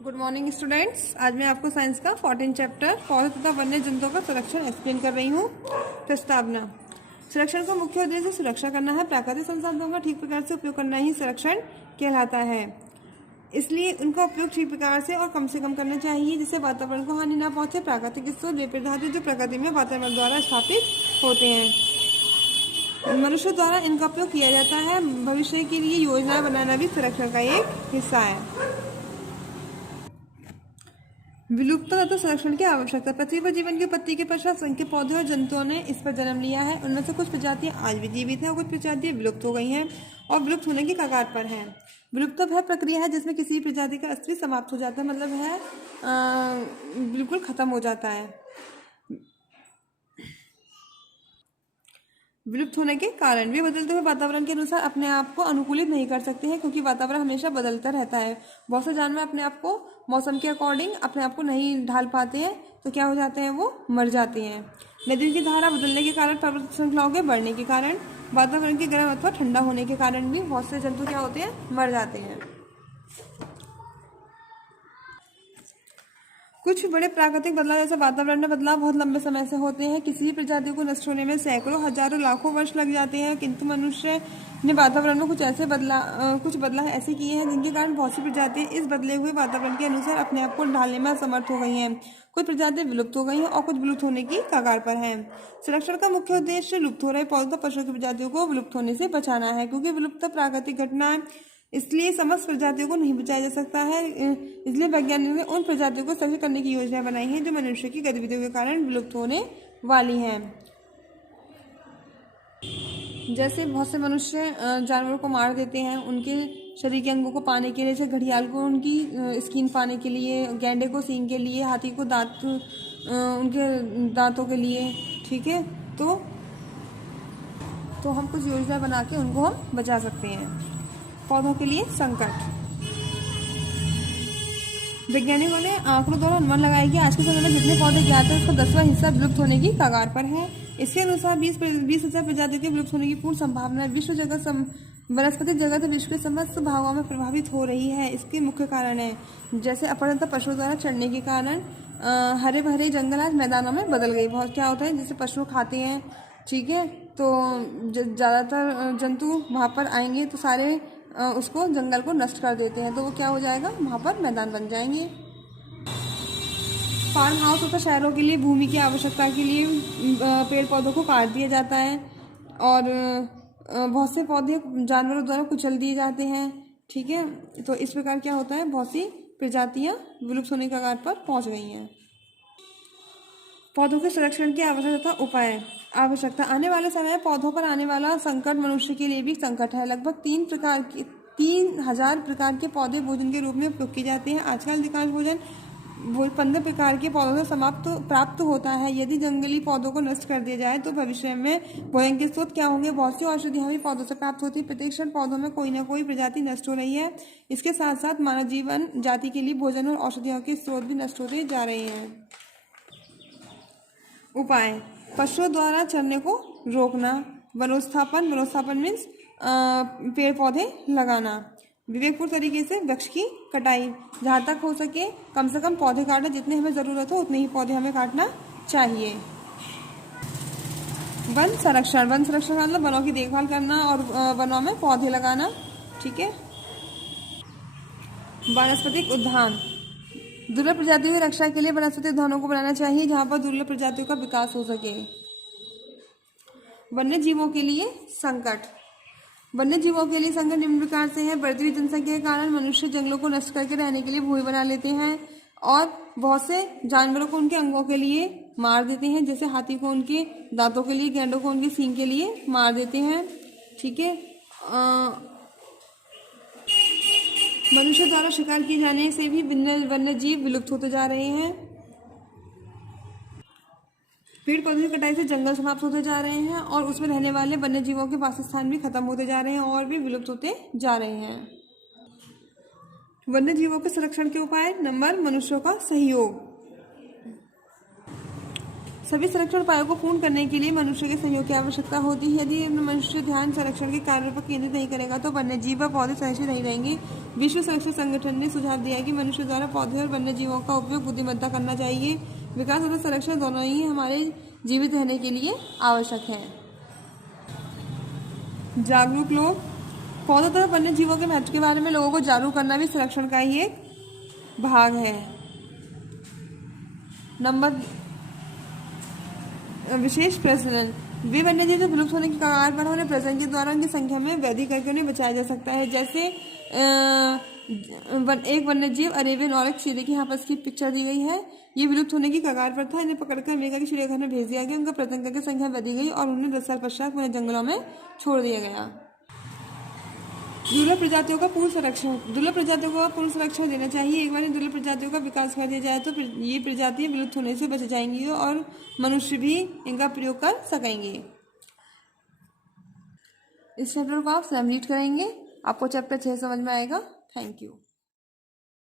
Good morning students. आज मैं आपको साइंस का 14 चैप्टर पौधे तथा वन्य जंतुओं का संरक्षण एक्सप्लेन कर रही हूँ। प्रस्तावना। संरक्षण का मुख्य उद्देश्य सुरक्षा करना है। प्राकृतिक संसाधनों का ठीक प्रकार से उपयोग करना ही संरक्षण कहलाता है। इसलिए उनका उपयोग ठीक प्रकार से और कम करना चाहिए, जिससे वातावरण को हानि न पहुंचे। प्राकृतिक स्रोत वे पदार्थ जो प्रकृति में वातावरण द्वारा स्थापित होते हैं, मनुष्य द्वारा इनका उपयोग किया जाता है। भविष्य के लिए योजना बनाना भी संरक्षण का एक हिस्सा है। विलुप्त तथा संरक्षण की आवश्यकता। पृथ्वी पर जीवन की उत्पत्ति के पश्चात संख्य पौधे और जंतुओं ने इस पर जन्म लिया है। उनमें से कुछ प्रजातियां आज भी जीवित हैं और कुछ प्रजातियां विलुप्त हो गई हैं और विलुप्त होने की कगार पर हैं। विलुप्त वह प्रक्रिया है जिसमें किसी प्रजाति का अस्तित्व समाप्त हो जाता है, मतलब है बिल्कुल खत्म हो जाता है। विलुप्त होने के कारण वे बदलते हुए वातावरण के अनुसार अपने आप को अनुकूलित नहीं कर सकते हैं, क्योंकि वातावरण हमेशा बदलता रहता है। बहुत से जानवर अपने आप को मौसम के अकॉर्डिंग अपने आप को नहीं ढाल पाते हैं, तो क्या हो जाते हैं, वो मर जाते हैं। नदियों की धारा बदलने के कारण, पर्वत श्रृंखलाओं के बढ़ने के कारण, वातावरण के गर्म अथवा ठंडा होने के कारण भी बहुत से जंतु क्या होते हैं, मर जाते हैं। कुछ बड़े प्राकृतिक बदलाव जैसे वातावरण में बदलाव बहुत लंबे समय से होते हैं। किसी भी प्रजाति को नष्ट होने में सैकड़ों, हजारों, लाखों वर्ष लग जाते हैं, किंतु मनुष्य ने वातावरण में कुछ बदलाव ऐसे किए हैं जिनके कारण बहुत सी प्रजातियां इस बदले हुए वातावरण के अनुसार अपने आप को ढालने में असमर्थ हो गई हैं। कुछ प्रजातियां विलुप्त हो गई हैं और कुछ विलुप्त होने की कगार पर हैं। संरक्षण का मुख्य उद्देश्य लुप्त हो रहे पौधों, पशुओं की प्रजातियों को विलुप्त होने से बचाना है, क्योंकि विलुप्त प्राकृतिक घटना है, इसलिए समस्त प्रजातियों को नहीं बचाया जा सकता है। इसलिए वैज्ञानिकों ने उन प्रजातियों को संरक्षित करने की योजना बनाई है जो मनुष्य की गतिविधियों के कारण विलुप्त होने वाली हैं। जैसे बहुत से मनुष्य जानवरों को मार देते हैं उनके शरीर के अंगों को पाने के लिए, जैसे घड़ियाल को उनकी स्किन पाने के लिए, गैंडे को सींग के लिए, हाथी को दांत उनके दांतों के लिए। ठीक है, तो हम कुछ योजना बना के उनको हम बचा सकते हैं। पौधों के लिए संकट। वैज्ञानिकों ने आंकड़ों द्वारा अनुमान लगाया कि आज के समय में जितने पौधे ज्ञात हैं उसका 10वां हिस्सा विलुप्त होने की कगार पर है। इसके अनुसार 20,000 प्रजातियों के विलुप्त होने की पूर्ण संभावना है। वनस्पति जगत विश्व के समस्त भागों में प्रभावित हो रही है। इसके मुख्य कारण है जैसे अपहरण पशुओं द्वारा चढ़ने के कारण हरे भरे जंगल आज मैदानों में बदल गई। बहुत क्या होता है, जैसे पशु खाते हैं, ठीक है, तो ज़्यादातर जंतु वहाँ पर आएंगे तो सारे उसको जंगल को नष्ट कर देते हैं, तो वो क्या हो जाएगा, वहाँ पर मैदान बन जाएंगे। फार्म हाउस तथा शहरों के लिए भूमि की आवश्यकता के लिए पेड़ पौधों को काट दिया जाता है और बहुत से पौधे जानवरों द्वारा कुचल दिए जाते हैं। ठीक है, तो इस प्रकार क्या होता है, बहुत सी प्रजातियां विलुप्त होने के कगार पर पहुंच गई हैं। पौधों के संरक्षण की आवश्यकता उपाय। आवश्यकता। आने वाले समय में पौधों पर आने वाला संकट मनुष्य के लिए भी संकट है। लगभग 3,000 प्रकार के पौधे भोजन के रूप में उपयोग किए जाते हैं। आजकल अधिकांश भोजन 15 प्रकार के पौधों से प्राप्त होता है। यदि जंगली पौधों को नष्ट कर दिया जाए तो भविष्य में भोजन के स्रोत क्या होंगे। बहुत सी औषधियां भी पौधों से प्राप्त होती है। प्रत्येक क्षण पौधों में कोई ना कोई प्रजाति नष्ट हो रही है। इसके साथ साथ मानव जीवन जाति के लिए भोजन और औषधियों के स्रोत भी नष्ट होते जा रहे हैं। उपाय। पशुओं द्वारा चरने को रोकना। वनोत्थापन मीन्स पेड़ पौधे लगाना। विवेकपूर्ण तरीके से वृक्ष की कटाई। जहाँ तक हो सके कम से कम पौधे काटना, जितने हमें ज़रूरत हो उतने ही पौधे हमें काटना चाहिए। वन संरक्षण मतलब वनों की देखभाल करना और वनों में पौधे लगाना। ठीक है। वानस्पतिक उद्यान। दुर्लभ प्रजातियों की रक्षा के लिए वनस्पति उद्यानों को बनाना चाहिए जहाँ पर दुर्लभ प्रजातियों का विकास हो सके। वन्य जीवों के लिए संकट। वन्य जीवों के लिए संकट निम्न प्रकार से है। बढ़ती हुई जनसंख्या के कारण मनुष्य जंगलों को नष्ट करके रहने के लिए भूमि बना लेते हैं और बहुत से जानवरों को उनके अंगों के लिए मार देते हैं, जैसे हाथी को उनके दांतों के लिए, गैंडों को उनके सींग के लिए मार देते हैं। ठीक है। मनुष्य द्वारा शिकार किए जाने से भी वन्य जीव विलुप्त होते जा रहे हैं। पेड़ पौधों की कटाई से जंगल समाप्त होते जा रहे हैं और उसमें रहने वाले वन्य जीवों के वासस्थान भी खत्म होते जा रहे हैं और भी विलुप्त होते जा रहे हैं। वन्य जीवों के संरक्षण के उपाय। नंबर, मनुष्यों का सहयोग। सभी संरक्षण उपायों को पूर्ण करने के लिए मनुष्य के सहयोग की आवश्यकता होती है। यदि मनुष्य ध्यान संरक्षण के कार्यों पर केंद्रित नहीं करेगा तो वन्य जीव व पौधे सुरक्षित नहीं रहेंगे। विश्व सुरक्षा संगठन ने सुझाव दिया है कि मनुष्य द्वारा पौधे और वन्य जीवों का उपयोग बुद्धिमत्ता करना चाहिए। विकास और संरक्षण दोनों ही हमारे जीवित रहने के लिए आवश्यक है। जागरूक लोग, पौधों तथा वन्य जीवों के महत्व के बारे में लोगों को जागरूक करना भी संरक्षण का ही एक भाग है। नंबर विशेष प्रजनन, वे वन्यजीव जो विलुप्त होने की कगार पर उन्हें प्रजनन के द्वारा उनकी संख्या में वृद्धि करके उन्हें बचाया जा सकता है। जैसे एक वन्यजीव अरेबियन ऑरिक्स, ये देखिए यहाँ पर इसकी पिक्चर दी गई है, ये विलुप्त होने की कगार पर था। इन्हें पकड़कर अमेरिका के चिड़ियाघर में भेज दिया गया। उनका प्रजनन करके संख्या बढ़ी गई और उन्हें 10 साल पश्चात पुनः जंगलों में छोड़ दिया गया। दुर्लभ प्रजातियों का पूर्ण संरक्षण, दुर्लभ प्रजातियों को पूर्ण संरक्षण देना चाहिए। एक बार इन दुर्लभ प्रजातियों का विकास कर दिया जाए तो ये प्रजातियां विलुप्त होने से बच जाएंगी और मनुष्य भी इनका प्रयोग कर सकेंगे। इस चैप्टर को आप स्वयं रीड करेंगे, आपको चैप्टर 6 समझ में आएगा। Thank you.